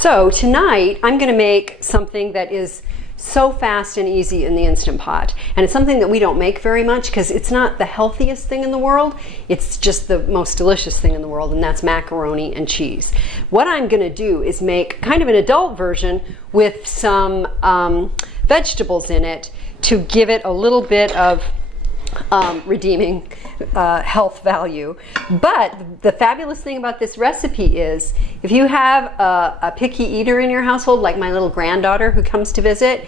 So tonight I'm going to make something that is so fast and easy in the Instant Pot. And it's something that we don't make very much because it's not the healthiest thing in the world. It's just the most delicious thing in the world, and that's macaroni and cheese. What I'm going to do is make kind of an adult version with some vegetables in it to give it a little bit of redeeming health value. But the fabulous thing about this recipe is if you have a picky eater in your household, like my little granddaughter who comes to visit,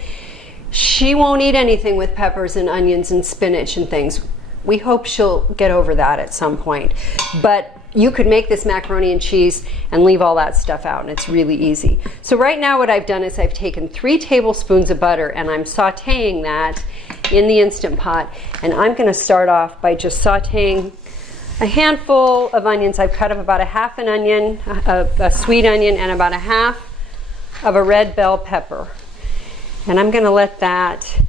she won't eat anything with peppers and onions and spinach and things. We hope she'll get over that at some point. But you could make this macaroni and cheese and leave all that stuff out, and it's really easy. So right now what I've done is I've taken 3 tablespoons of butter and I'm sauteing that in the Instant Pot. And I'm going to start off by just sauteing a handful of onions. I've cut up about a half an onion, a sweet onion, and about a half of a red bell pepper. And I'm going to let that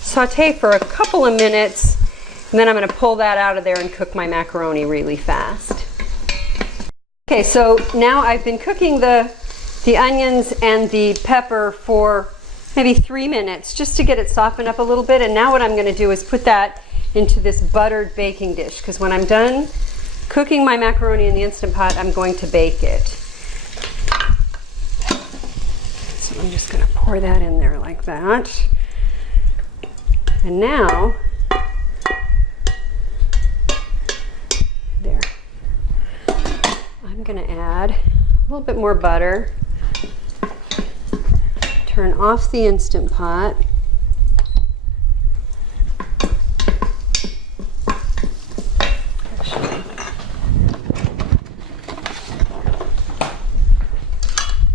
saute for a couple of minutes. And then I'm going to pull that out of there and cook my macaroni really fast. Okay, so now I've been cooking the onions and the pepper for maybe 3 minutes just to get it softened up a little bit. And now what I'm going to do is put that into this buttered baking dish, because when I'm done cooking my macaroni in the Instant Pot, I'm going to bake it. So I'm just going to pour that in there like that. And now I'm going to add a little bit more butter, turn off the Instant Pot, actually,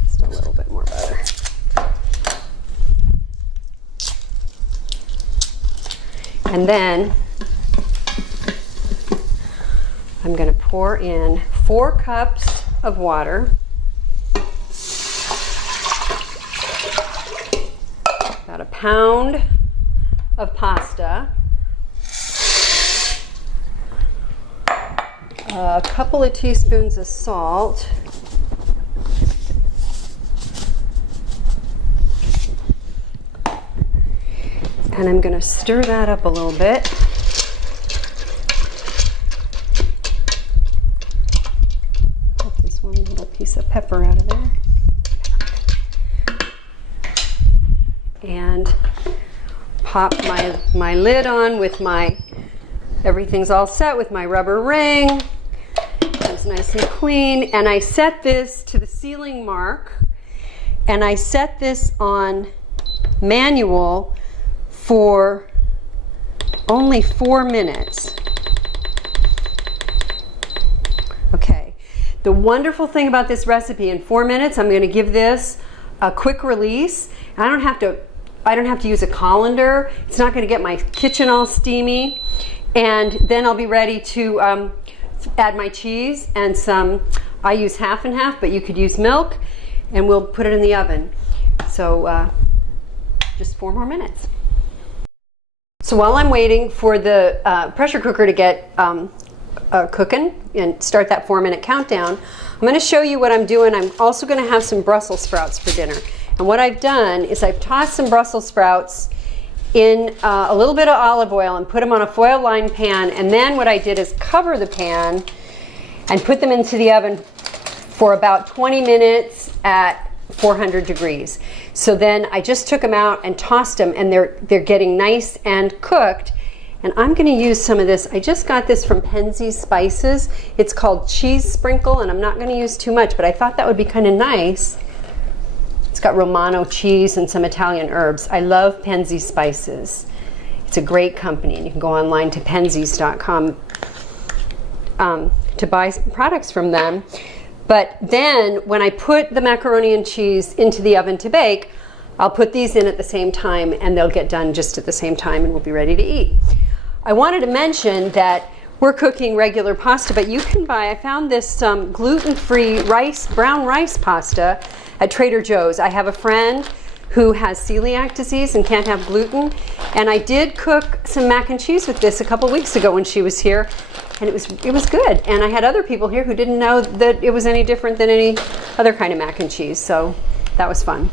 just a little bit more butter. And then I'm going to pour in 4 cups of water, about a pound of pasta, a couple of teaspoons of salt, and I'm going to stir that up a little bit. Piece of pepper out of there, and pop my lid on with everything's all set with my rubber ring. It's nice and clean, and I set this to the ceiling mark, and I set this on manual for only 4 minutes. The wonderful thing about this recipe, in 4 minutes, I'm going to give this a quick release. I don't have to use a colander. It's not going to get my kitchen all steamy. And then I'll be ready to add my cheese and I use half and half, but you could use milk, and we'll put it in the oven. So just 4 more minutes. So while I'm waiting for the pressure cooker to get cooking and start that 4-minute countdown, I'm going to show you what I'm doing. I'm also going to have some Brussels sprouts for dinner. And what I've done is I've tossed some Brussels sprouts in a little bit of olive oil and put them on a foil-lined pan. And then what I did is cover the pan and put them into the oven for about 20 minutes at 400 degrees. So then I just took them out and tossed them, and they're getting nice and cooked. And I'm going to use some of this. I just got this from Penzeys Spices. It's called cheese sprinkle, and I'm not going to use too much, but I thought that would be kind of nice. It's got Romano cheese and some Italian herbs. I love Penzeys Spices. It's a great company, and you can go online to penzeys.com to buy products from them. But then when I put the macaroni and cheese into the oven to bake, I'll put these in at the same time, and they'll get done just at the same time, and we'll be ready to eat. I wanted to mention that we're cooking regular pasta, but you can buy, I found this gluten-free brown rice pasta at Trader Joe's. I have a friend who has celiac disease and can't have gluten, and I did cook some mac and cheese with this a couple weeks ago when she was here, and it was good. And I had other people here who didn't know that it was any different than any other kind of mac and cheese. So that was fun.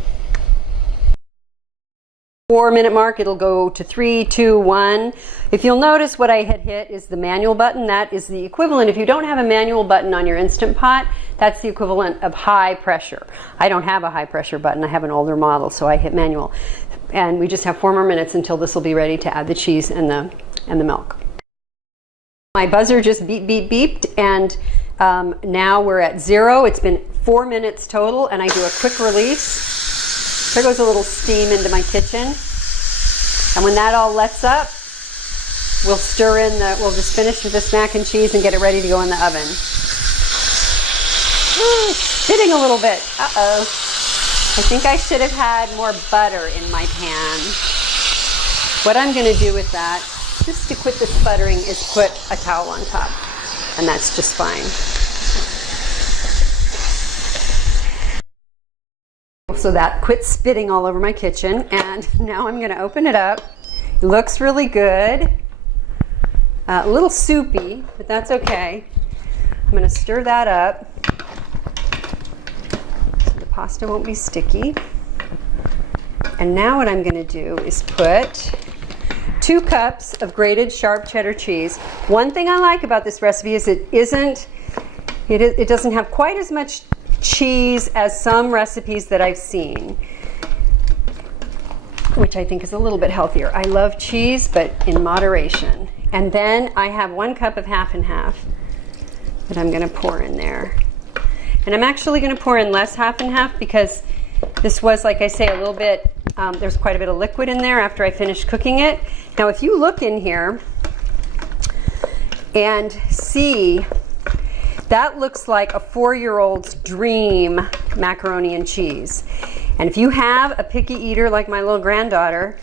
4-minute mark, it'll go to 3, 2, 1. If you'll notice, what I had hit is the manual button. That is the equivalent. If you don't have a manual button on your Instant Pot, that's the equivalent of high pressure. I don't have a high pressure button. I have an older model, so I hit manual. And we just have 4 more minutes until this will be ready to add the cheese and the milk. My buzzer just beep, beep, beeped, and now we're at 0. It's been 4 minutes total, and I do a quick release. There goes a little steam into my kitchen. And when that all lets up, we'll stir in we'll just finish with this mac and cheese and get it ready to go in the oven. Ooh, spitting a little bit. Uh-oh. I think I should have had more butter in my pan. What I'm going to do with that, just to quit the sputtering, is put a towel on top. And that's just fine. So that quit spitting all over my kitchen, and now I'm going to open it up. It looks really good. A little soupy, but that's okay. I'm going to stir that up so the pasta won't be sticky. And now what I'm going to do is put 2 cups of grated sharp cheddar cheese. One thing I like about this recipe is it doesn't have quite as much cheese as some recipes that I've seen, which I think is a little bit healthier. I love cheese, but in moderation. And then I have 1 cup of half and half that I'm going to pour in there. And I'm actually going to pour in less half and half because this was, like I say, a little bit, there's quite a bit of liquid in there after I finished cooking it. Now if you look in here and see, that looks like a 4-year-old's dream macaroni and cheese. And if you have a picky eater like my little granddaughter,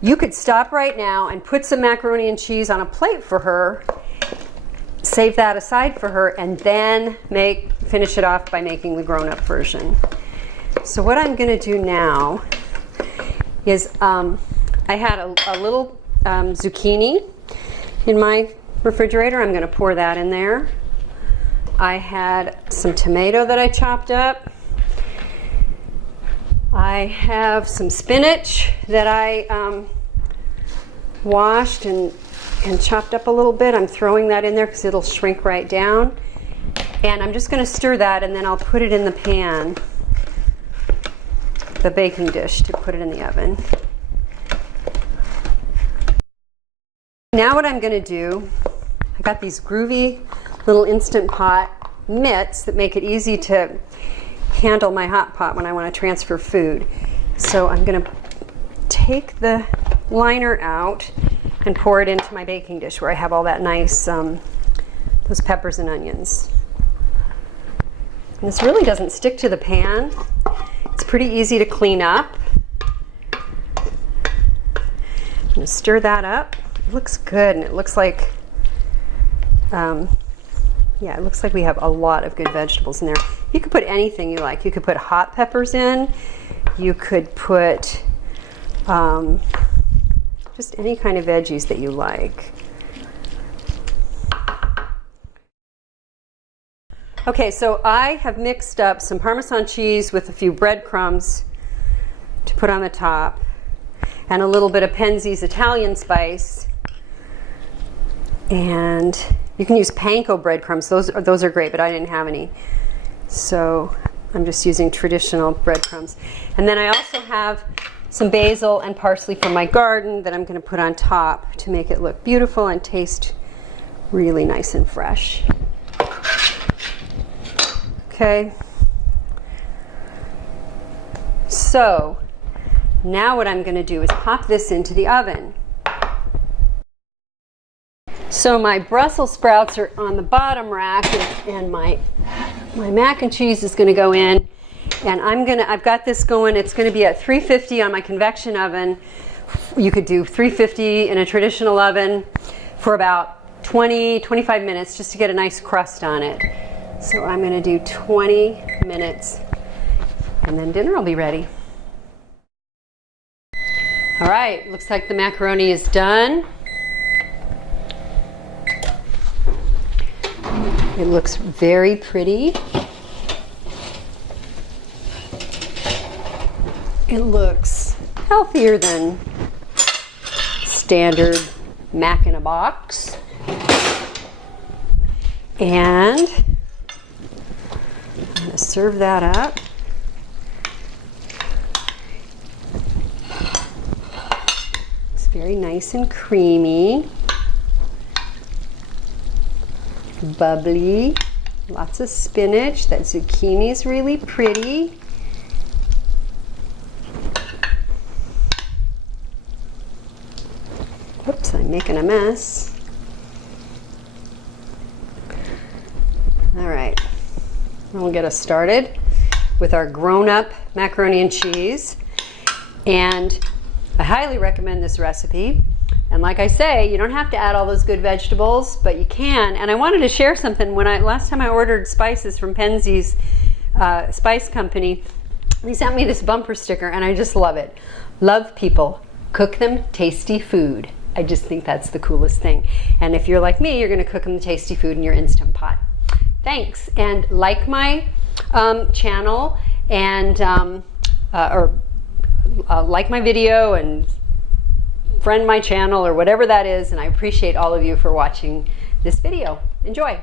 you could stop right now and put some macaroni and cheese on a plate for her, save that aside for her, and then finish it off by making the grown-up version. So what I'm going to do now is I had a little zucchini in my refrigerator. I'm going to pour that in there. I had some tomato that I chopped up. I have some spinach that I washed and chopped up a little bit. I'm throwing that in there because it'll shrink right down. And I'm just going to stir that, and then I'll put it in the pan, the baking dish, to put it in the oven. Now what I'm going to do, I got these groovy little Instant Pot mitts that make it easy to handle my hot pot when I want to transfer food. So I'm going to take the liner out and pour it into my baking dish where I have all that nice, those peppers and onions. And this really doesn't stick to the pan. It's pretty easy to clean up. I'm going to stir that up. It looks good, and it looks like yeah, it looks like we have a lot of good vegetables in there. You could put anything you like. You could put hot peppers in. You could put just any kind of veggies that you like. Okay, so I have mixed up some Parmesan cheese with a few breadcrumbs to put on the top, and a little bit of Penze's Italian spice. And you can use panko breadcrumbs. Those are great, but I didn't have any. So I'm just using traditional breadcrumbs. And then I also have some basil and parsley from my garden that I'm going to put on top to make it look beautiful and taste really nice and fresh. Okay. So now what I'm going to do is pop this into the oven. So my Brussels sprouts are on the bottom rack, and my mac and cheese is going to go in. And I've got this going. It's going to be at 350 on my convection oven. You could do 350 in a traditional oven for about 20-25 minutes just to get a nice crust on it. So I'm going to do 20 minutes, and then dinner will be ready. All right, looks like the macaroni is done. It looks very pretty. It looks healthier than standard mac in a box. And I'm going to serve that up. It's very nice and creamy, bubbly, lots of spinach. That zucchini is really pretty. Whoops, I'm making a mess. All right, we'll get us started with our grown-up macaroni and cheese. And I highly recommend this recipe. And like I say, you don't have to add all those good vegetables, but you can. And I wanted to share something. Last time I ordered spices from Penzeys Spice Company, they sent me this bumper sticker, and I just love it. Love people, cook them tasty food. I just think that's the coolest thing. And if you're like me, you're going to cook them tasty food in your Instant Pot. Thanks, and like my channel, and like my video, and friend my channel, or whatever that is. And I appreciate all of you for watching this video. Enjoy.